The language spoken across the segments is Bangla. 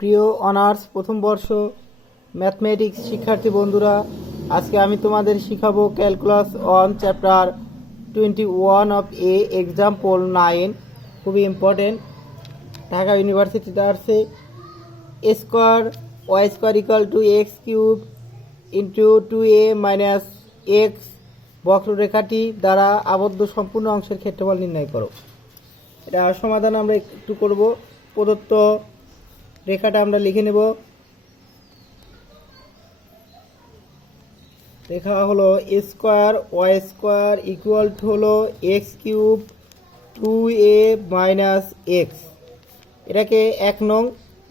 প্রিয় অনার্স প্রথম বর্ষ ম্যাথমেটিক্স শিক্ষার্থী বন্ধুরা, আজকে আমি তোমাদের শিখাবো calculus on chapter 21 of example 9। খুবই ইম্পর্টেন্ট। ঢাকা ইউনিভার্সিটিতে আসছে a square y square equal to x cube into 2a minus x বক্ররেখাটি দ্বারা আবদ্ধ সম্পূর্ণ অংশের ক্ষেত্রফল নির্ণয় করো। এটা সমাধান আমরা একটু করব। প্রদত্ত রেখাটা আমরা লিখে নেব। রেখা হলো a square y square equal to হলো x cube 2a minus x. এটাকে 1 নং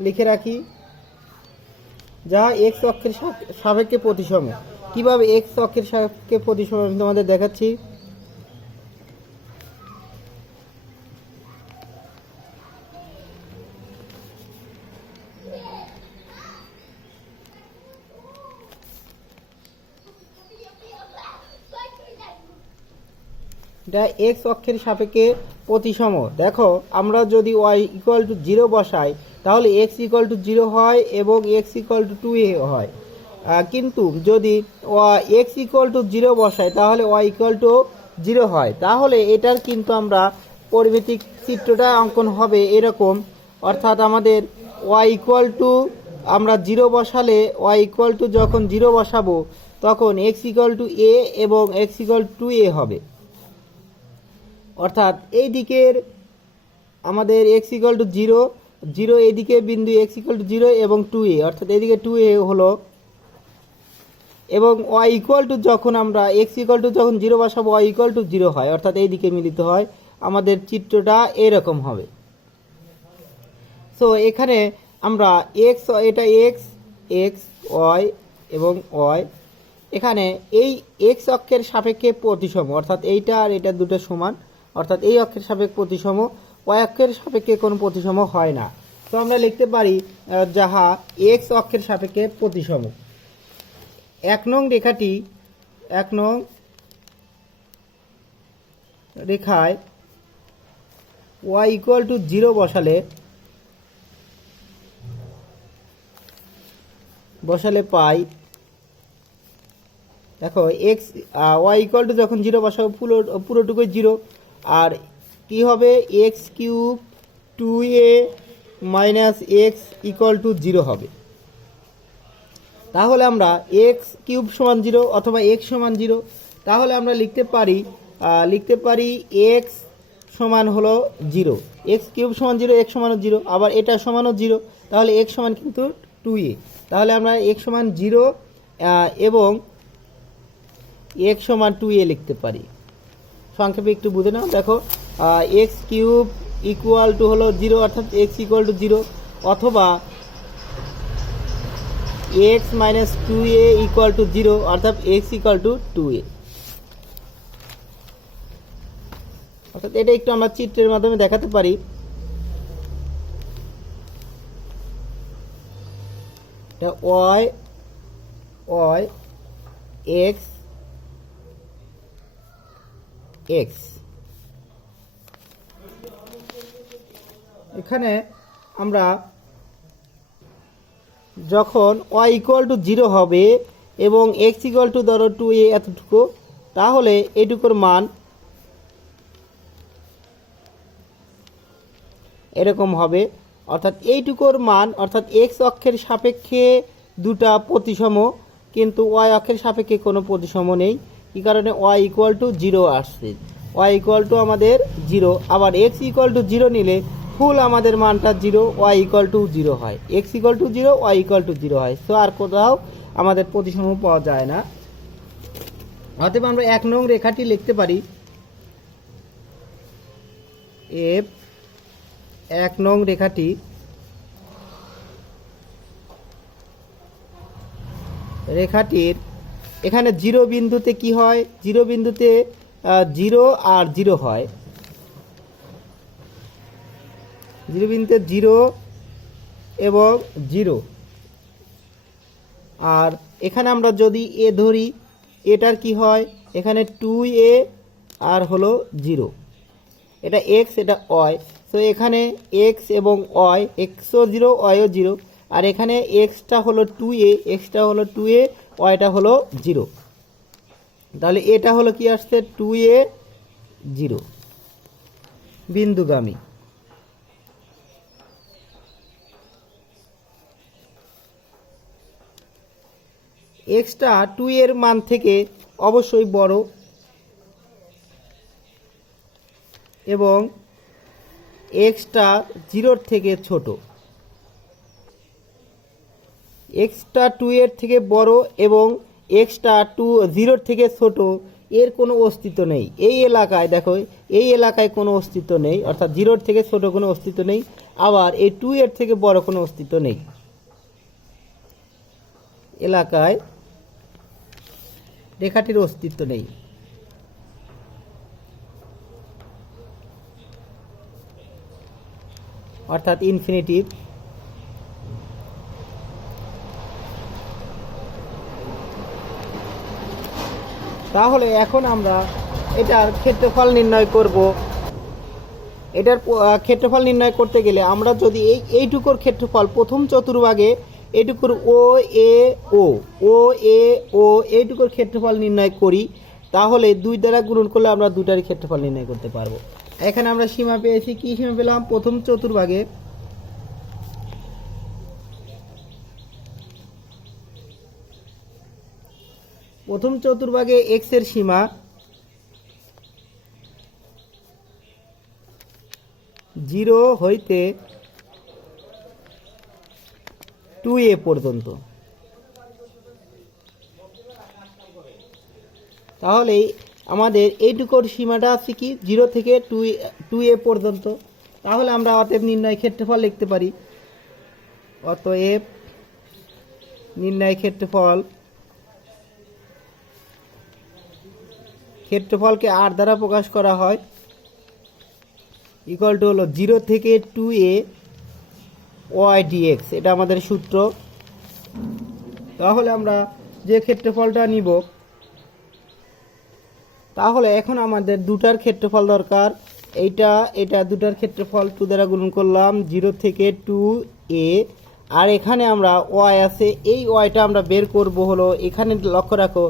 লিখে রাখি, যা এক্স অক্ষের সাপেক্ষে প্রতিসম। কিভাবে এক্স অক্ষের সাপেক্ষে প্রতিসম আমি তোমাদের দেখাচ্ছি। এটা এক্স অক্ষের সাপেক্ষে প্রতিসম। দেখো, আমরা যদি ওয়াই ইকুয়াল টু 0 বসাই তাহলে এক্স ইকুয়াল টু 0 হয় এবং এক্স ইকুয়াল টু 2a হয়। কিন্তু যদি এক্স ইকুয়াল টু 0 বসাই তাহলে ওয়াই ইকুয়াল টু 0 হয়। তাহলে এটার কিন্তু আমরা পরিমিতিক চিত্রটা অঙ্কন হবে এরকম, অর্থাৎ আমাদের ওয়াই ইকুয়াল টু আমরা 0 বসালে ওয়াই ইকুয়াল টু যখন 0 বসাবো তখন এক্স ইকুয়াল টু a এবং এক্স ইকুয়াল টু 2a হবে। অর্থাৎ এই দিকের আমাদের এক্স ইকুয়াল টু 0 0, এদিকে বিন্দু এক্স ইকুয়াল টু 0 এবং 2a, অর্থাৎ এদিকে 2a হলো। এবং ওয়াই ইকুয়াল টু যখন আমরা এক্স ইকুয়াল টু যখন 0 বসাবো ওয়াই ইকুয়াল টু 0 হয়, অর্থাৎ এই দিকে মিলিত হয়। আমাদের চিত্রটা এরকম হবে। সো এখানে আমরা এক্স, এটা এক্স এক্স ওয়াই এবং ওয়াই, এখানে এই এক্স অক্ষের সাপেক্ষে প্রতিসম, অর্থাৎ এইটা আর এটা দুটো সমান, অর্থাৎ এই অক্ষের সাপেক্ষে প্রতিসম, ওয়াই অক্ষের সাপেক্ষে কোনো প্রতিসম হয় না। তো আমরা লিখতে পারি যাহা এক্স অক্ষের সাপেক্ষে প্রতিসম। 1 নং রেখাটি 1 নং রেখায় ওয়াই ইকুয়াল টু 0 বসালে পাই, দেখো এক্স ওয়াই ইকুয়াল টু যখন 0 বসাবো পুরোটুকুই 0, আর কি হবে x cube 2a minus x equal to 0 হবে। তাহলে আমরা এক্স কিউব সমান 0 অথবা এক্স সমান 0, তাহলে আমরা লিখতে পারি এক্স সমান হলো 0, এক্স কিউব সমান 0, এক্স সমানও 0, আবার এটা সমানও 0, তাহলে এক্স সমান কিন্তু 2a। তাহলে আমরা এক্স সমান 0 এবং এক্স সমান 2a লিখতে পারি। সংক্ষেপে একটু বুঝে নাও। দেখো, এক্স কিউব ইকুয়াল টু হলো 0, অর্থাৎ এক্স ইকুয়াল টু 0, অথবা x minus 2a equal to 0, অর্থাৎ এক্স ইকুয়াল টু 2a। অর্থাৎ এটা একটু আমরা চিত্রের মাধ্যমে দেখাতে পারি। এটা ওয়াই ওয়াই এক্স এক্স। এখানে আমরা যখন ওয়াই ইকুয়াল টু 0 হবে এবং এক্স ইকুয়াল টু ধরো 2a এতটুকু, তাহলে এটুকুর মান এরকম হবে। অর্থাৎ এইটুকুর মান, অর্থাৎ এক্স অক্ষের সাপেক্ষে দুটা প্রতিসম, কিন্তু ওয়াই অক্ষের সাপেক্ষে কোনো প্রতিসম নেই। কি কারণে ওয়াই ইকুয়াল টু 0 আসছে, ওয়াই ইকুয়াল টু আমাদের 0, আবার এক্স ইকুয়াল টু 0 নিলে ফুল আমাদের মানটা 0, ওয়াই ইকুয়াল টু 0 হয়, x equal to 0, y equal to 0 হয়। সো আর কোথাও আমাদের প্রতিসম পাওয়া যায় না। অতএব আমরা 1 নং রেখাটি লিখতে পারি এফ 1 নং রেখাটির এখানে 0 বিন্দুতে কি হয়, 0 বিন্দুতে 0 আর 0 হয়, 0 বিন্দুতে 0 এবং 0। আর এখানে আমরা যদি এ ধরি, এটার কি হয়, এখানে 2a আর হলো 0, এটা এক্স এটা ওয়াই। সো এখানে এক্স এবং ওয়াই, এক্সও 0 ওয়াইও 0, আর এখানে এক্সটা হলো 2a, এক্সটা হলো 2a, ওয়াইটা হলো 0। তাহলে এটা হলো কি আসছে 2a 0 বিন্দুগামী। এক্সটা 2 এর মান থেকে অবশ্যই বড় এবং এক্সটা 0 থেকে ছোট। এক্সটা 2 এর থেকে বড় এবং এক্সটা 0 থেকে ছোট, এর কোনো অস্তিত্ব নেই এই এলাকায়। দেখো এই এলাকায় কোনো অস্তিত্ব নেই, অর্থাৎ 0 থেকে ছোট কোনো অস্তিত্ব নেই। আবার এই 2 এর থেকে বড় কোনো অস্তিত্ব নেই এলাকায়, রেখাটির অস্তিত্ব নেই। অর্থাৎ ইনফিনিটিভ। তাহলে এখন আমরা এটার ক্ষেত্রফল নির্ণয় করব। এটার ক্ষেত্রফল নির্ণয় করতে গেলে আমরা যদি এইটুকুর ক্ষেত্রফল প্রথম চতুর্ভাগে এইটুকুর ও এ ও এইটুকুর ক্ষেত্রফল নির্ণয় করি, তাহলে 2 দ্বারা গুণন করলে আমরা দুটারই ক্ষেত্রফল নির্ণয় করতে পারবো। এখানে আমরা সীমা পেয়েছি, কি সীমা পেলাম? প্রথম চতুর্ভাগে এক্স এর সীমা 0 হইতে 2a পর্যন্ত। তাহলে আমাদের এইটুকুর সীমাটা আছে কি 0 থেকে 2a পর্যন্ত। তাহলে আমরা অতএব নির্ণয় ক্ষেত্রফল লিখতে পারি। অতএব নির্ণয় ক্ষেত্রফলকে r দ্বারা প্রকাশ করা হয়, ইকুয়াল টু হলো 0 থেকে 2a ওয়াই ডিএক্স। এটা আমাদের সূত্র। তাহলে আমরা যে ক্ষেত্রফলটা নিব, তাহলে এখন আমাদের দুটার ক্ষেত্রফল দরকার। এটা দুটার ক্ষেত্রফল 2 দ্বারা গুণন করলাম, 0 থেকে 2a। আর এখানে আমরা ওয়াই আছে, এই ওয়াইটা আমরা বের করব হলো, এখানে লক্ষ্য রাখো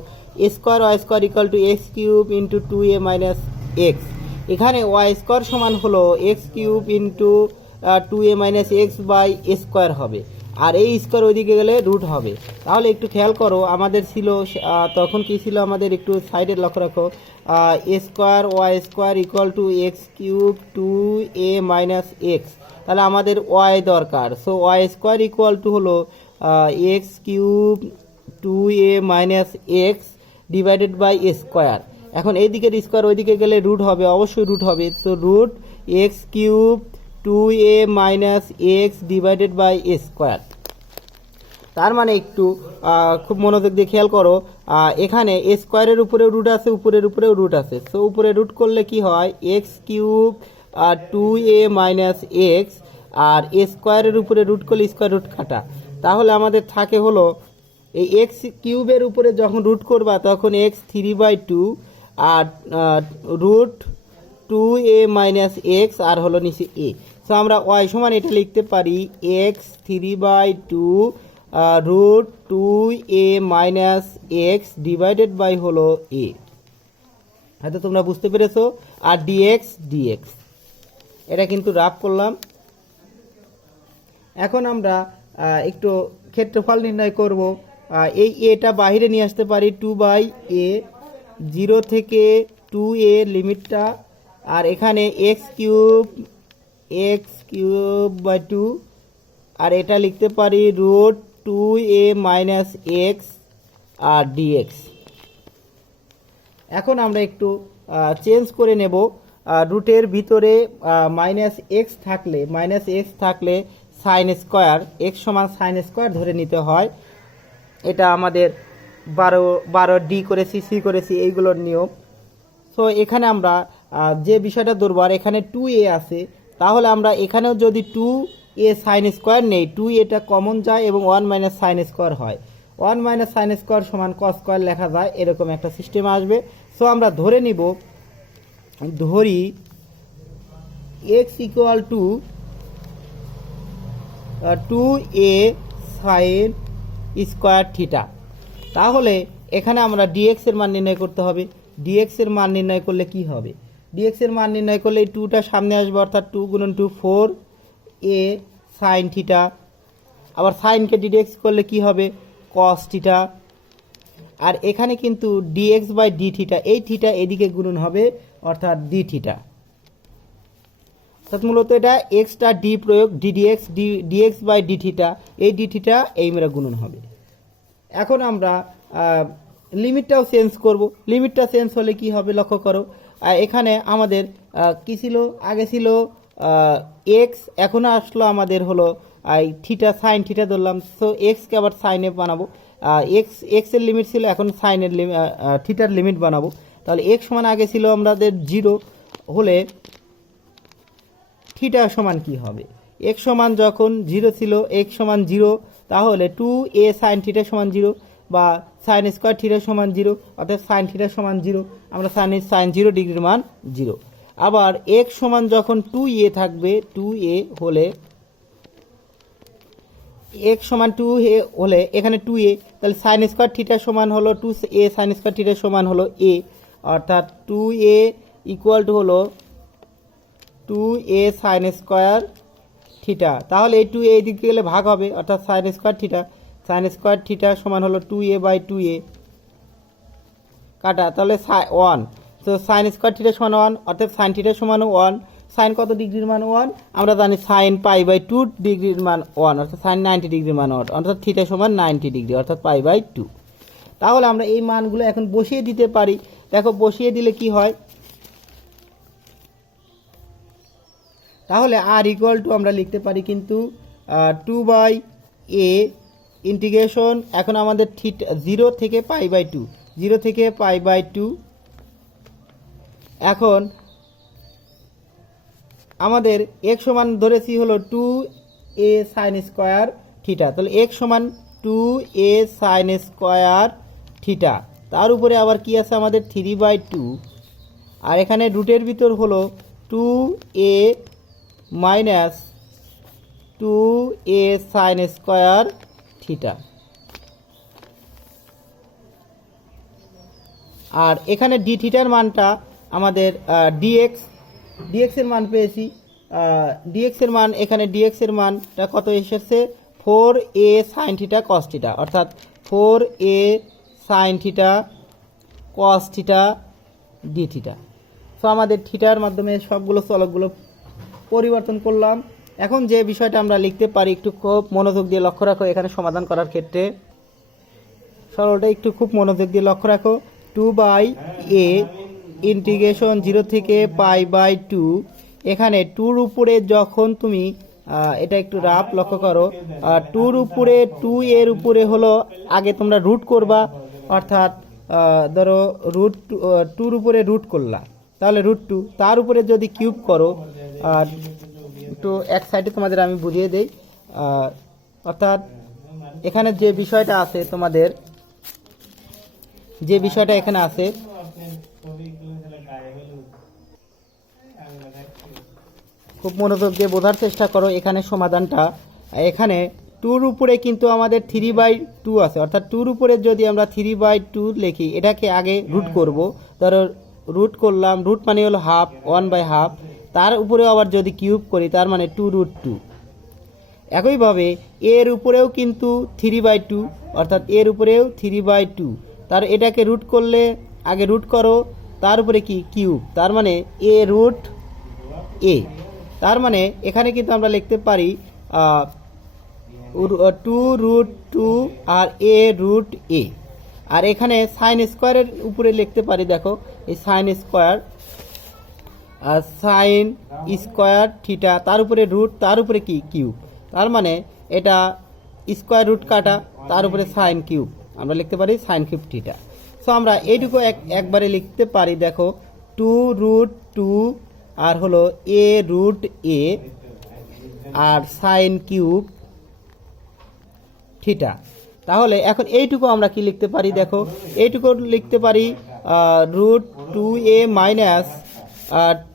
square y square equal to x cube into 2a minus x. এখানে ওয়াই স্কোয়ার সমান হলো x cube into 2a minus x by square হবে, আর এই স্কোয়ার ওইদিকে গেলে রুট হবে। তাহলে একটু খেয়াল করো, আমাদের ছিল তখন কি ছিল, আমাদের একটু সাইডে লক্ষ্য রাখো, square y square equal to x cube 2a minus x. তাহলে আমাদের ওয়াই দরকার, so y square equal to হলো x cube 2a minus x divided by square. এখন এইদিকের স্কোয়ার ওইদিকে গেলে রুট হবে, অবশ্যই রুট হবে। So root x cube 2a minus x divided by square. তার মানে একটু খুব মনোযোগ দিয়ে খেয়াল করো, এখানে স্কোয়ারের উপরেও রুট আছে, উপরের উপরেও রুট আছে। সো উপরে রুট করলে কি হয়, x cube 2a minus x, আর স্কোয়ারের উপরে রুট করলে স্কোয়ার রুট কাটা। তাহলে আমাদের থাকে হলো এই এক্স কিউবের উপরে যখন রুট করবা তখন এক্স 3/2 আর রুট 2a মাইনাস এক্স আর হলো নিচে এ। সো আমরা ওয়াই সমান এটা লিখতে পারি x 3/2 root 2a minus x divided by হলো এ। হয়তো তোমরা বুঝতে পেরেছো। আর ডিএক্স এটা কিন্তু রাফ করলাম। এখন আমরা একটু ক্ষেত্রফল নির্ণয় করব। এই এটা বাইরে নিয়ে আসতে পারি 2/a, 0 থেকে 2a লিমিটটা, আর এখানে এক্স কিউব বাই 2, আর এটা লিখতে পারি রুট 2a মাইনাস এক্স আর ডিএক্স। এখন আমরা একটু চেঞ্জ করে নেব। রুটের ভিতরে মাইনাস এক্স থাকলে সাইন স্কোয়ার, এক্স সমান সাইন স্কোয়ার ধরে নিতে হয়। এটা আমাদের 12D করেছি, সি করেছি, এইগুলোর নিয়ম। সো এখানে আমরা যে বিষয়টা ধরবো, আর এখানে 2a আছে, তাহলে আমরা এখানেও যদি 2a সাইন স্কোয়ার নেই, 2a কমন যায় এবং 1 মাইনাস সাইন স্কোয়ার হয়। 1 মাইনাস সাইন স্কোয়ার সমান কস স্কোয়ার লেখা যায়, এরকম একটা সিস্টেম আসবে। সো আমরা ধরি x equal two 2a sine square theta. তাহলে এখানে আমরা ডিএক্স এর মান নির্ণয় করতে হবে। ডিএক্স এর মান নির্ণয় করলে কি হবে? ডিএক্স এর মান নির্ণয় করলে এই 2টা সামনে আসবে, অর্থাৎ 2 গুণন 2 4 এ সাইন থিটা। আবার সাইনকে ডিএক্স করলে কি হবে? Cos theta. আর এখানে কিন্তু ডিএক্স বাই ডি থিটা, এই থিটা এদিকে গুণন হবে, অর্থাৎ ডি থিটা। অর্থাৎ মূলত এটা এক্সটা ডি প্রয়োগ, d dx dx by d theta, এই ডি থিটা এই মেরা গুণন হবে। এখন আমরা লিমিটটাও চেঞ্জ করব। লিমিটটা চেঞ্জ হলে কি হবে লক্ষ্য করো। এখানে আমাদের কি ছিল? আগে ছিল এক্স, এখন আসলো আমাদের হলো থিটা, সাইন থিটা ধরলাম। সো এক্সকে আবার সাইনে বানাবো। এক্স এর লিমিট ছিল, এখন সাইনের থিটার লিমিট বানাবো। তাহলে এক্স সমান আগে ছিল আমাদের 0 হলে থিটা সমান কি হবে? এক্স সমান যখন 0 ছিল, এক্স সমান 0, তাহলে 2a সাইন থিটা সমান 0 বা সাইন স্কোয়ার থিটা সমান 0, অর্থাৎ সাইন থিটা সমান 0। আমরা সাইন 0 ডিগ্রির মান 0। আবার এক্স সমান যখন 2a থাকবে, 2a হলে এক্স সমান 2a হলে এখানে 2a, তাহলে সাইন স্কোয়ার থিটা সমান হলো 2a সাইন স্কোয়ার থিটা সমান হলো a, অর্থাৎ 2a ইকুয়াল টু হলো 2a সাইন স্কোয়ার থিটা। তাহলে এই 2a এই দিকে গেলে ভাগ হবে, অর্থাৎ সাইন স্কোয়ার থিটা সমান হলো 2a বাই 2a কাটা, তাহলে 1। তো সাইন স্কোয়ার থিটা সমান 1, অর্থাৎ সাইন থিটা সমান 1। সাইন কত ডিগ্রির মান 1? আমরা জানি সাইন পাই বাই 2 ডিগ্রির মান 1, অর্থাৎ সাইন 90 ডিগ্রির মান 1, অর্থাৎ থিটা সমান 90 ডিগ্রি, অর্থাৎ পাই বাই 2। তাহলে আমরা এই মানগুলো এখন বসিয়ে দিতে পারি। দেখো বসিয়ে দিলে কি হয়, তাহলে আর ইকুয়াল টু আমরা লিখতে পারি কিন্তু 2 বাই এ ইন্টিগ্রেশন, এখন আমাদের থিটা 0 থেকে পাই বাই 2, 0 থেকে পাই বাই 2। এখন আমাদের x সমান ধরেছি হলো 2a সাইন স্কোয়ার থিটা, তাহলে x সমান 2a সাইন স্কোয়ার থিটা। তার উপরে আবার কি আছে আমাদের 3 বাই 2, আর এখানে রুটের ভিতর হলো 2a minus 2a sine square theta. আর এখানে ডি থিটার মানটা আমাদের ডিএক্স এর মান পেয়েছি। ডিএক্স এর মান, এখানে ডিএক্স এর মানটা কত এসেছে? 4a sine theta cos theta, অর্থাৎ 4a sine theta cos theta d theta. So আমাদের থিটার মাধ্যমে সবগুলো চলকগুলো পরিবর্তন করলাম। এখন যে বিষয়টা আমরা লিখতে পারি, একটু খুব মনোযোগ দিয়ে লক্ষ্য রাখো এখানে সমাধান করার ক্ষেত্রে। সরলটা একটু খুব মনোযোগ দিয়ে লক্ষ্য রাখো। 2 বাই এ ইন্টিগ্রেশন 0 থেকে পাই বাই 2, এখানে 2র উপরে যখন তুমি এটা একটু রাফ লক্ষ্য করো, 2র উপরে 2 এর উপরে হলো আগে তোমরা রুট করবা, অর্থাৎ ধরো টুর উপরে রুট করলা, তাহলে √2, তার উপরে যদি কিউব করো, আর একটু এক সাইডে তোমাদের আমি বুঝিয়ে দেই। অর্থাৎ এখানে যে বিষয়টা আছে, তোমাদের যে বিষয়টা এখানে আছে, খুব মনোযোগ দিয়ে বোঝার চেষ্টা করো এখানে সমাধানটা। এখানে 2র উপরে কিন্তু আমাদের 3 বাই 2 আছে, অর্থাৎ 2র উপরে যদি আমরা 3 বাই 2 লিখি, এটাকে আগে রুট করব। ধরো রুট করলাম, রুট মানে হলো হাফ, 1 বাই হাফ। তার উপরে আবার যদি কিউব করি, তার মানে 2√2। একইভাবে এর উপরেও কিন্তু 3 বাই 2, অর্থাৎ এর উপরেও 3 বাই 2। তার এটাকে রুট করলে আগে রুট করো, তার উপরে কি কিউব, তার মানে a√a। তার মানে এখানে কিন্তু আমরা লিখতে পারি 2√2 আর a√a। আর এখানে সাইন স্কোয়ারের উপরে লিখতে পারি, দেখো এই সাইন স্কোয়ার আর সাইন স্কোয়ার থিটা, তার উপরে রুট, তার উপরে কি কিউব, তার মানে এটা স্কোয়ার রুট কাটা, তার উপরে সাইন কিউব, আমরা লিখতে পারি সাইন কিউব থিটা। সো আমরা এইটুকু একবারে লিখতে পারি, দেখো 2√2 আর হলো a√a আর সাইন কিউব থিটা। তাহলে এখন এইটুকু আমরা কি লিখতে পারি, দেখো এইটুকু লিখতে পারি √2a minus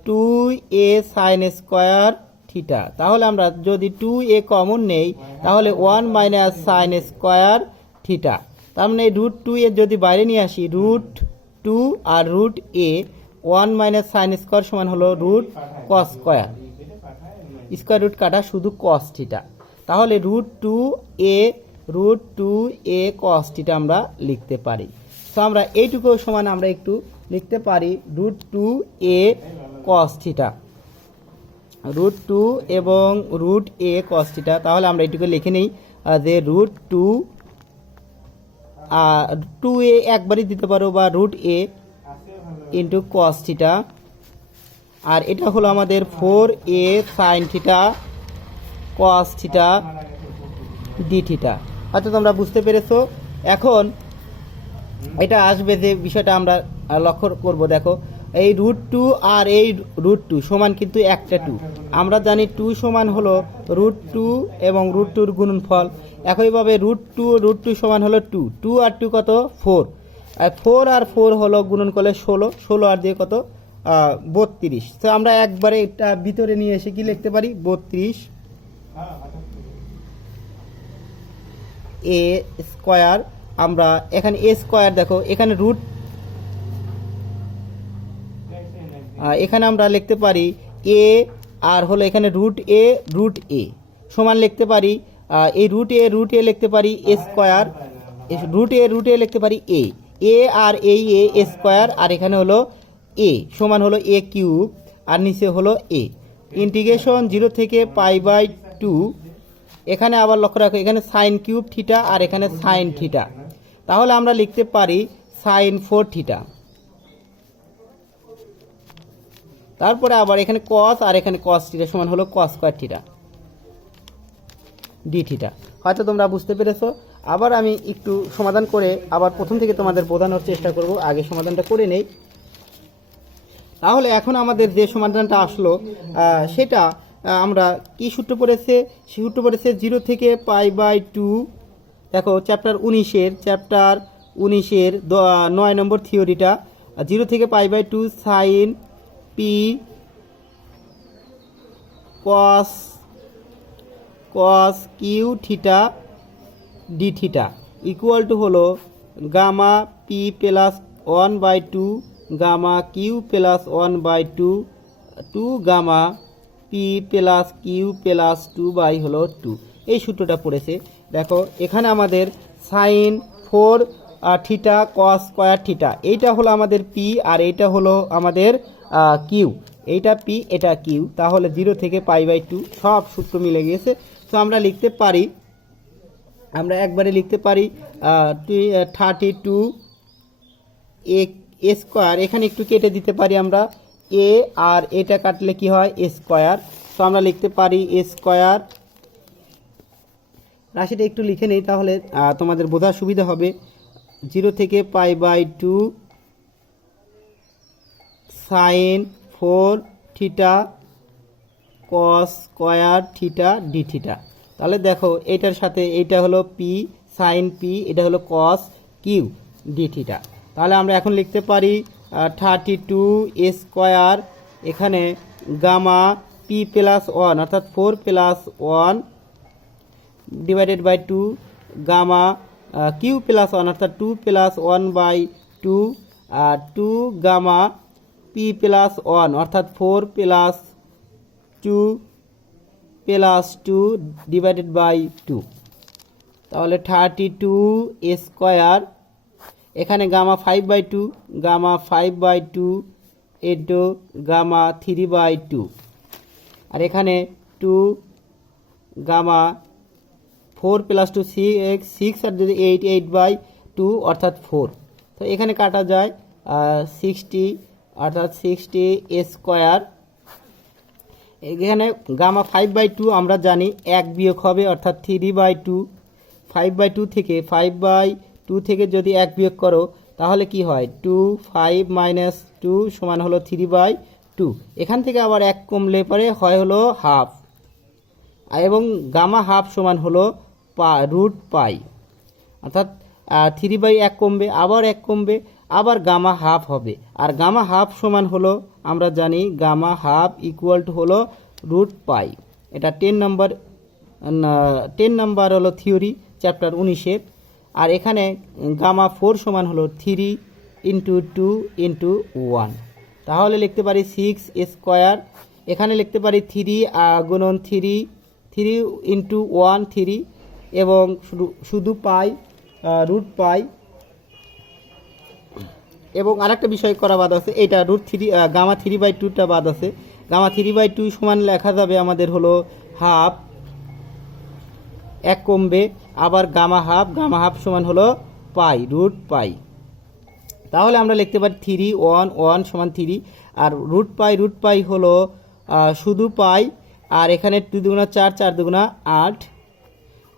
2a sine square theta. তাহলে আমরা যদি 2a কমন নেই তাহলে 1 মাইনাস সাইন স্কোয়ার থিটা। তার মানে রুট 2 এর যদি বাইরে নিয়ে আসি রুট 2 আর root a 1 minus sine square সমান হলো root cos square, square root কাটা শুধু কস থিটা। তাহলে root two a cos theta আমরা লিখতে পারি। তো আমরা এইটুকু সমান আমরা একটু লিখতে পারি root 2a cos theta, root 2 এবং রুট এ কস থিটা। তাহলে আমরা এইটুকু লিখে নিই যে রুট 2a একবারই দিতে পারো বা রুট এ ইন্টু কস থিটা, আর এটা হলো আমাদের 4a sine theta cos theta d theta. আচ্ছা তোমরা বুঝতে পেরেছো। এখন এটা আসবে যে বিষয়টা আমরা লক্ষ্য করব, দেখো এই রুট 2 আর এই রুট 2 সমান কিন্তু একটা 2। আমরা জানি 2 সমান হলো রুট 2 এবং রুট 2-র গুণনফল। একইভাবে রুট 2 সমান হলো 2 আর 2 কত 4, আর 4 আর 4 হলো গুণন করলে 16 আর দিয়ে কত 32। তো আমরা একবারে এটা ভিতরে নিয়ে এসে কি লিখতে পারি 32 এ স্কোয়ার। আমরা এখানে এ স্কোয়ার দেখো এখানে রুট, এখানে আমরা লিখতে পারি এ আর হলো এখানে রুট এ সমান লিখতে পারি এই রুট এ লিখতে পারি এ স্কোয়ার, রুট এ লিখতে পারি এ আর এই এ স্কোয়ার, আর এখানে হলো এ সমান হলো এ কিউব আর নিচে হলো এ ইন্টিগ্রেশন 0 থেকে π/2। এখানে আবার লক্ষ্য রাখো এখানে সাইন কিউব থিটা আর এখানে সাইন থিটা। তাহলে আমরা লিখতে পারি সাইন 4 থিটা। তারপরে আবার এখানে কস আর এখানে কস থিটা সমান হলো কস স্কয়ার থিটা ডি থিটা। হয়তো তোমরা বুঝতে পেরেছো। আবার আমি একটু সমাধান করে আবার প্রথম থেকে তোমাদের বোঝানোর চেষ্টা করব। আগে সমাধানটা করে নেই। তাহলে এখন আমাদের যে সমাধানটা আসলো সেটা আমরা কি সূত্র পড়েছে, সূত্র পড়েছে 0 থেকে π/2। দেখো চ্যাপ্টার 19-এর 9 নম্বর থিওরিটা 0 থেকে π/2 sine p cos q theta d theta equal to হলো gamma p plus 1/2 gamma q plus 1/2 2 gamma p plus q plus 2 হলো 2। এই সূত্রটা পড়েছে। দেখো এখানে আমাদের sine 4 theta cos square theta এইটা হলো আমাদের পি আর এইটা হলো আমাদের কিউ, এইটা পি এটা কিউ। তাহলে 0 থেকে π/2 সব সূত্র মিলে গিয়েছে। তো আমরা লিখতে পারি, আমরা একবারে লিখতে পারি 32 এ স্কোয়ার। এখানে একটু কেটে দিতে পারি আমরা এ আর এটা কাটলে কি হয় এ স্কোয়ার। তো আমরা লিখতে পারি এ স্কোয়ার। রাশিটা একটু লিখে নেই তাহলে তোমাদের বোঝার সুবিধা হবে। 0 থেকে π/2 sine 4 theta cos square theta d theta. তাহলে দেখো এইটার সাথে এইটা হলো পি সাইন পি, এটা হলো কস কিউ ডি থিটা। তাহলে আমরা এখন লিখতে পারি 32 এ স্কোয়ার, এখানে গামা পি প্লাস 1 অর্থাৎ 4 plus 1 divided by 2 gamma q plus 1 অর্থাৎ 2 প্লাস 1/2 আর 2 গামা পি প্লাস 1 অর্থাৎ 4 প্লাস 2 প্লাস 2 ডিভাইডেড বাই 2। তাহলে 32 এ স্কোয়ার, এখানে গামা 5/2 গামা 5/2 ইন্টু গামা 3/2 আর এখানে 2 গামা 4 প্লাস 2 6 আর যদি 8/2 অর্থাৎ 4। তো এখানে কাটা যায় 60 অর্থাৎ 60 এ স্কোয়ার। এখানে গামা 5/2 আমরা জানি 1 বিয়োগ হবে অর্থাৎ 3/2। 5/2 থেকে 5/2 থেকে যদি 1 বিয়োগ করো তাহলে কি হয় 2 5 মাইনাস 2 সমান হলো 3/2। এখান থেকে আবার 1 কমলে পরে হয় হলো হাফ, এবং গামা হাফ সমান হলো রুট পাই, অর্থাৎ 3/1 কমবে আবার 1 কমবে আবার গামা হাফ হবে। আর গামা হাফ সমান হলো আমরা জানি গামা হাফ ইকুয়াল টু হলো রুট পাই। এটা 10 নাম্বার হলো থিওরি চ্যাপ্টার 19-এর। আর এখানে গামা 4 সমান হলো 3 ইন্টু 2 ইন্টু 1। তাহলে লিখতে পারি 6 স্কোয়ার, এখানে লিখতে পারি 3 গুণন 3 ইন্টু 1 3, এবং শুধু পাই রুট পাই। এবং আরেকটা বিষয় করা বাদ আছে, এটা গামা 3/2টা বাদ আছে। গামা 3/2 সমান লেখা যাবে আমাদের হলো হাফ, এক কমবে, আবার গামা হাফ সমান হলো পাই, রুট পাই। তাহলে আমরা লিখতে পারি 3 1 1 সমান 3, আর রুট পাই হলো শুধু পাই, আর এখানে 2 দুগুণা 4 4 দুগুণা 8,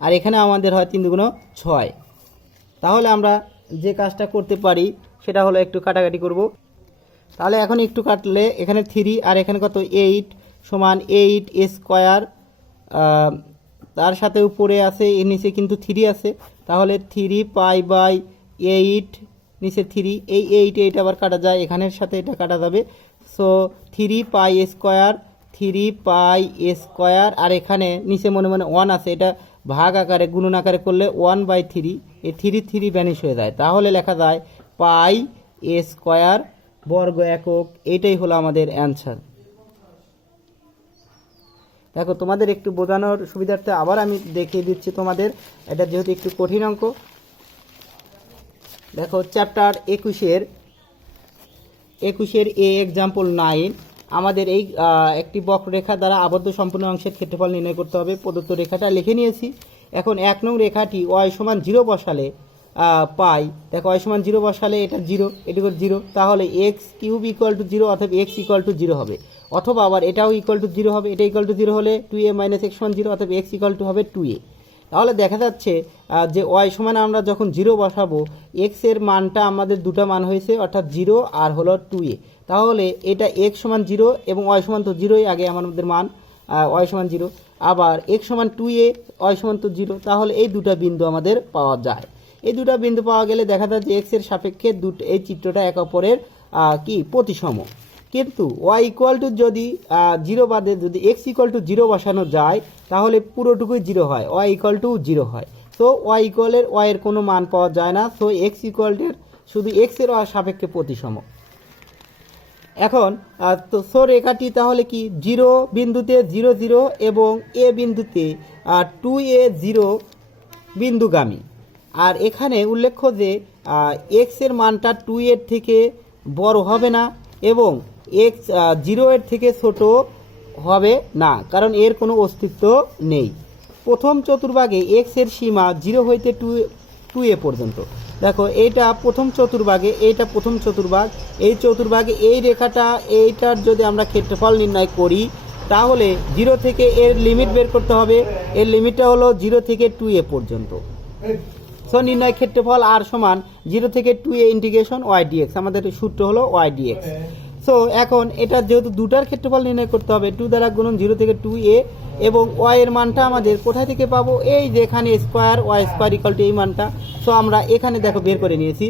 আর এখানে আমাদের হয় 3 দুগুণা 6। তাহলে আমরা যে কাজটা করতে পারি সেটা হলো একটু কাটাকাটি করব। তাহলে এখন একটু কাটলে এখানে 3 আর এখানে কত 8 সমান 8 স্কোয়ার, তার সাথে উপরে আছে, এর নিচে কিন্তু 3 আছে। তাহলে 3 পাই বাই 8, নিচে 3, এই 8 আবার কাটা যায়, এখানের সাথে এটা কাটা যাবে। সো 3 পাই স্কোয়ার, আর এখানে নিচে মনে মনে 1 আছে, এটা ভাগ আকারে গুণন আকারে করলে 1/3, এই 3 ভ্যানিশ হয়ে যায়। তাহলে লেখা যায় পাই স্কোয়ার বর্গ একক। এইটাই হলো আমাদের অ্যান্সার। দেখো তোমাদের একটু বোঝানোর সুবিধার্থে আবার আমি দেখিয়ে দিচ্ছি তোমাদের, এটা যেহেতু একটু কঠিন অঙ্ক। দেখো চ্যাপ্টার 21-এর এক্সাম্পল 9, আমাদের এই একটি বক্ররেখা দ্বারা আবদ্ধ সম্পূর্ণ অংশের ক্ষেত্রফল নির্ণয় করতে হবে। প্রদত্ত রেখাটা লিখে নিয়েছি। এখন 1 নং রেখাটি y সমান 0 বসালে পাই, দেখো y সমান 0 বসালে এটা 0, এটি 0, তাহলে এক্স কিউব ইকুয়াল টু 0 অথবা এক্স ইকুয়াল টু 0 হবে। অথবা আবার এটাও ইকুয়াল টু 0 হবে, এটা ইকুয়াল টু 0 হলে 2a মাইনাস এক্স সমান 0 অথবা এক্স ইকুয়াল টু হবে 2a। তাহলে দেখা যাচ্ছে যে y সমান আমরা যখন 0 বসাবো, x এর মানটা আমাদের দুটো মান হয়েছে, অর্থাৎ 0 আর হলো 2a। তাহলে এটা x সমান 0 এবং y সমান তো 0ই আগে আমাদের মান, y সমান 0, আবার x সমান 2a, y সমান তো 0। তাহলে এই দুটো বিন্দু আমাদের পাওয়া যায়। এই দুটো বিন্দু পাওয়া গেলে দেখা যায় যে x এর সাপেক্ষে এই চিত্রটা এক অপরের কি প্রতিসম। কিন্তু y ইকুয়াল টু যদি 0 বাদে যদি x ইকুয়াল টু 0 বসানো যায়, তাহলে পুরোটুকুই 0 হয়, y ইকুয়াল টু 0 হয়। তো y ইকুয়ালের y এর কোনো মান পাওয়া যায় না, সো x ইকুয়ালের শুধু x এর সাপেক্ষে প্রতিসম। এখন তো সো রেখাটি তাহলে কি 0 বিন্দুতে 0 0 এবং a বিন্দুতে 2a 0 বিন্দুগামী। আর এখানে উল্লেখ্য যে x এর মানটা 2 এর থেকে বড় হবে না এবং x 0 এর থেকে ছোট হবে না, কারণ এর কোনো অস্তিত্ব নেই। প্রথম চতুর্ভাগে x এর সীমা 0 হইতে 2a পর্যন্ত। দেখো এইটা প্রথম চতুর্ভাগে, এইটা প্রথম চতুর্ভাগ, এই চতুর্ভাগে এই রেখাটা, এইটার যদি আমরা ক্ষেত্রফল নির্ণয় করি তাহলে 0 থেকে এর লিমিট বের করতে হবে। এর লিমিটটা হলো 0 থেকে 2a পর্যন্ত। সো নির্ণয় ক্ষেত্রফল আর সমান 0 থেকে 2a ইন্টিগ্রেশন y dx, আমাদের সূত্র হলো y dx। সো এখন এটা যেহেতু দুটার ক্ষেত্রফল নির্ণয় করতে হবে, 2 দ্বারা গুণন 0 থেকে 2a, এবং y এর মানটা আমাদের কোথা থেকে পাবো, এই যে এখানে square y square equal two এই মানটা। সো আমরা এখানে দেখো বের করে নিয়েছি,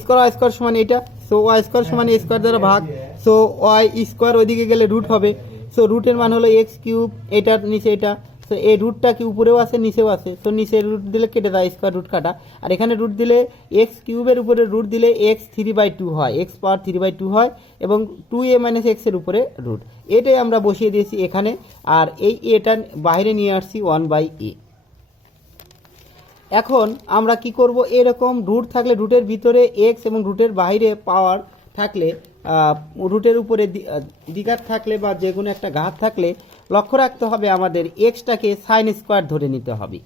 স্কোয়ার y স্কোয়ার সমান এটা, সো y স্কোয়ার সমান a স্কোয়ার দ্বারা ভাগ, সো y স্কোয়ার ওইদিকে গেলে রুট হবে। সো রুটের মান হলো x কিউব, এটার নিচে এটা, সো এই রুটটা কি উপরেও আছে নিচেও আছে, সো নিচে রুট দিলে কেটে দেয়, স্কোয়ার রুট কাটা, আর এখানে রুট দিলে x কিউবের উপরে রুট দিলে x 3/2 হয়, x পাওয়ার 3/2 হয়, এবং 2a মাইনাস x এর উপরে রুট, এটাই আমরা বসিয়ে দিয়েছি এখানে। আর এই এটা বাইরে নিয়ে আসছি 1/a। এখন আমরা কি করব, এরকম রুট থাকলে রুটের ভিতরে x এবং রুটের বাইরে পাওয়ার থাকলে, রুটের উপরে দ্বিঘাত থাকলে বা যে কোনো একটা ঘাত থাকলে লক্ষ্য রাখতে হবে আমাদের এক্সটাকে সাইন স্কোয়ার ধরে নিতে হবে।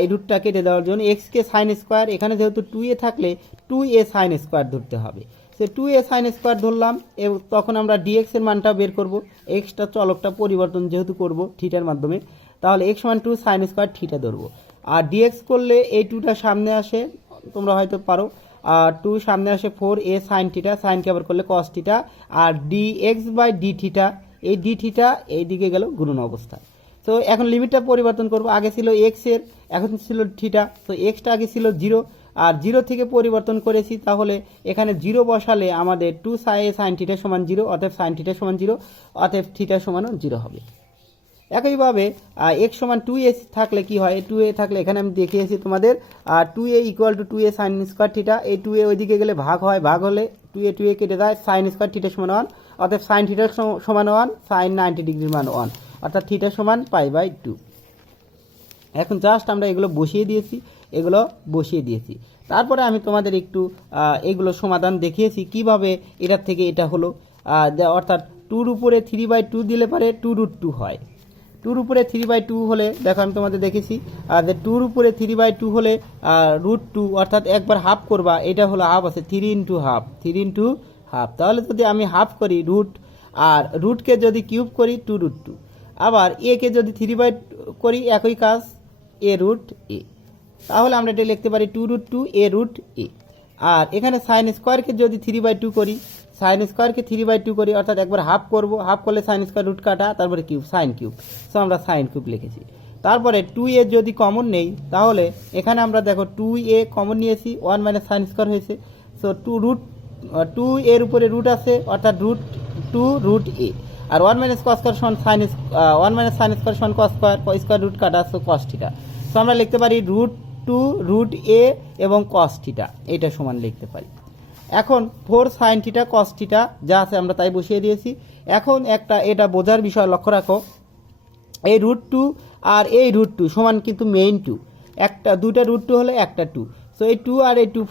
এই রুটটা কেটে দেওয়ার জন্য এক্সকে সাইন স্কোয়ার, এখানে যেহেতু 2a থাকলে 2a সাইন স্কোয়ার ধরতে হবে। সে 2a সাইন স্কোয়ার ধরলাম, এবং তখন আমরা dx এর মানটা বের করব। এক্সটা চলকটা পরিবর্তন যেহেতু করব থিটার মাধ্যমে, তাহলে x সমান 2 সাইন স্কোয়ার থিটা ধরবো। আর dx করলে এই 2টা সামনে আসে, তোমরা হয়তো পারো, আর 2 সামনে আসে 4a সাইন থিটা, সাইনকে আবার করলে কস থিটা, আর dx/d থিটা, এই d থিটা এই দিকে গেল গুণন অবস্থা। তো এখন লিমিটটা পরিবর্তন করব, আগে ছিল x এর, এখন ছিল থিটা, তো এক্সটা আগে ছিল 0 আর 0 থেকে পরিবর্তন করেছি, তাহলে এখানে 0 বসালে আমাদের 2 সাইন থিটা সমান 0, অতএব সাইন থিটা সমান 0, অতএব থিটা সমানও 0 হবে। একইভাবে x সমান 2a থাকলে কি হয়, 2a থাকলে এখানে আমি দেখিয়েছি তোমাদের 2a equal to 2a sine square theta, এই 2a ওইদিকে গেলে ভাগ হয়, ভাগ হলে 2a কেটে যায়, সাইন স্কোয়ার থিটা সমান 1, অতএব সাইন থিটা সমান 1, সাইন 90 ডিগ্রির মান 1, অর্থাৎ থিটা সমান π/2। এখন জাস্ট আমরা এগুলো বসিয়ে দিয়েছি। তারপরে আমি তোমাদের একটু এগুলো সমাধান দেখিয়েছি কিভাবে এটার থেকে এটা হলো, অর্থাৎ 2 এর উপরে 3/2 দিলে পারে 2√2 হয়। 2 এর উপরে 3/2 হলে দেখো আমি তোমাদের দেখেছি যে 2 এর উপরে 3/2 হলে √2, অর্থাৎ একবার হাফ করবা, এটা হলো হাফ আছে 3 হাফ, তাহলে যদি আমি হাফ করি রুট, আর রুটকে যদি কিউব করি 2√2, আবার এ কে যদি 3/2 করি একই কাজ a√a, তাহলে আমরা এটা লিখতে পারি 2√2 a√a। আর এখানে সাইন স্কোয়ারকে যদি 3/2 করি, সাইন স্কোয়ারকে 3/2 করি, অর্থাৎ একবার হাফ করব, হাফ করলে সাইন স্কোয়ার রুট কাটা, তারপরে কিউব, সাইন কিউব, সো আমরা সাইন কিউব লিখেছি। তারপরে 2a যদি কমন নেই, তাহলে এখানে আমরা দেখো 2a কমন নিয়েছি, 1 মাইনাস সাইন স্কোয়ার হয়েছে, সো 2 এর উপরে রুট আছে, অর্থাৎ √2√a, আর 1 মাইনাস কস স্কোয়ার সমান সাইন 1 মাইনাস সাইন স্কোয়ার সমান কস স্কোয়ার রুট কাটা, সো কস থিটা, সো আমরা লিখতে পারি √2√a এবং কস থিটা, এটা সমান লিখতে পারি। এখন 4 সাইন থিটা কস থিটা যা আছে আমরা তাই বসিয়ে দিয়েছি। এখন এটা বোঝার বিষয় লক্ষ্য রাখো, এই √2 আর এই √2 সমান কিন্তু মেইন 2, দুইটা √2 হলে একটা 2, সো এই 2 আর এই 2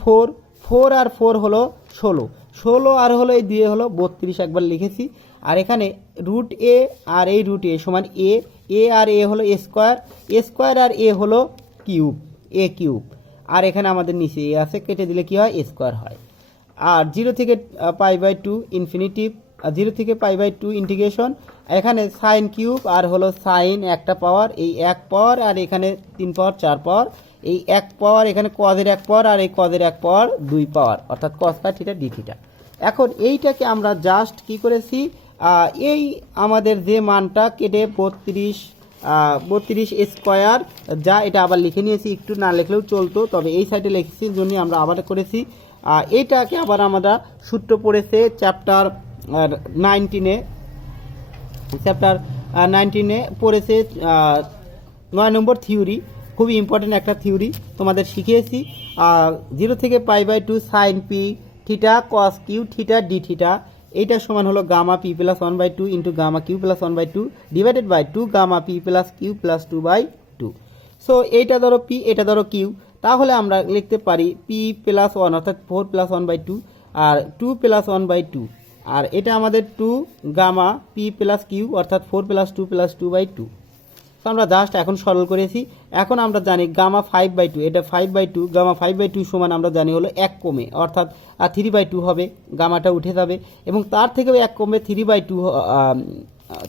4 আর 4 হলো 16 আর হলো এই 2 হলো 32, একবার লিখেছি। আর এখানে √a আর এই √a সমান a আর a হলো স্কোয়ার আর a হলো কিউব, আর এখানে আমাদের নিচে a আছে, কেটে দিলে কি হয়, স্কোয়ার হয়। আর 0 থেকে π/2 ইনফিনিটিভ, 0 থেকে π/2 ইন্টিগ্রেশন, এখানে সাইন কিউব আর হলো সাইন একটা পাওয়ার, এই 1 পাওয়ার, আর এখানে 3 পাওয়ার 4 পাওয়ার, এই 1 পাওয়ার, এখানে কজের 1 পাওয়ার, আর এই কজের 1 পাওয়ার 2 পাওয়ার, অর্থাৎ কস স্কয়ার থিটা ডি থিটা। এখন এইটাকে আমরা জাস্ট কি করেছি, এই আমাদের যে মানটা কেটে 32 স্কোয়ার, যা এটা আবার লিখে নিয়েছি, একটু না লিখলেও চলতো, তবে এই সাইডে লিখেছি জন্য আমরা আবার করেছি। এইটাকে আবার আমরা সূত্র পড়েছে চ্যাপ্টার 19 পড়েছে 9 নম্বর থিওরি, খুবই ইম্পর্টেন্ট একটা থিওরি তোমাদের শিখিয়েছি। 0 থেকে π/2 sine p theta cos q theta d theta, এইটা সমান হলো gamma p plus 1/2 into gamma q plus 1/2 divided by 2 gamma p plus q plus 2/2। So এইটা ধরো পি, এটা ধরো কিউ, তাহলে আমরা লিখতে পারি পি প্লাস 1, অর্থাৎ 4 প্লাস 1/2, আর 2 প্লাস 1/2, আর এটা আমাদের 2 গামা পি প্লাস কিউ, অর্থাৎ 4 প্লাস 2 প্লাস 2/2। তো আমরা জাস্ট এখন সরল করেছি। এখন আমরা জানি গামা 5/2, এটা 5/2, গামা 5/2 সমান আমরা জানি হলো 1 কমে, অর্থাৎ 3/2 হবে, গামাটা উঠে যাবে, এবং তার থেকেও 1 কমবে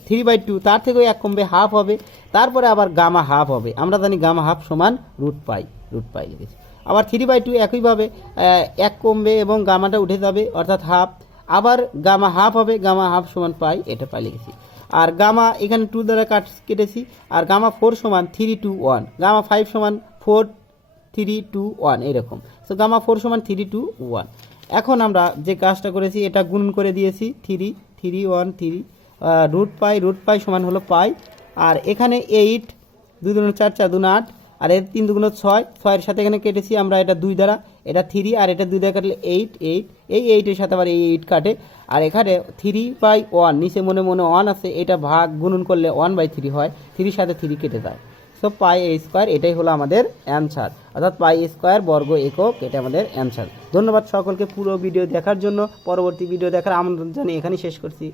3/2, তার থেকেও 1 কমবে হাফ হবে, তারপরে আবার গামা হাফ হবে, আমরা জানি গামা হাফ সমান √π লিখেছি। আবার 3/2 একইভাবে 1 কমবে এবং গামাটা উঠে যাবে, অর্থাৎ হাফ, আবার গামা হাফ হবে, গামা হাফ সমান π, এটা π লিখেছি। আর গামা এখানে 2 দ্বারা কেটেছি, আর গামা 4 সমান 3 2 1, গামা 5 সমান 4 3 2 1, এরকম। সো গামা 4 সমান 3 2 1। এখন আমরা যে কাজটা করেছি, এটা গুণ করে দিয়েছি, 3 3 1 3, √π সমান হলো π, আর এখানে 8 2 2 4 4 2 8, আর এর 3 2 6, 6 এর সাথে এখানে কেটেছি আমরা এটা 2 দ্বারা, এটা 3, আর এটা 2 দ্বারা কাটলে 8 8, এই 8 এর সাথে আবার এই 8 কাটে, আর এখানে 3/1 নিচে মনে 1 আছে, এটা ভাগ গুণন করলে 1/3 হয়, 3 সাথে 3 কেটে যায়, সো π² এটাই হলো আমাদের অ্যান্সার, অর্থাৎ π² বর্গ একক, এটা আমাদের অ্যান্সার। ধন্যবাদ সকলকে পুরো ভিডিও দেখার জন্য, পরবর্তী ভিডিও দেখার আমন্ত্রণ জানিয়ে এখানেই শেষ করছি।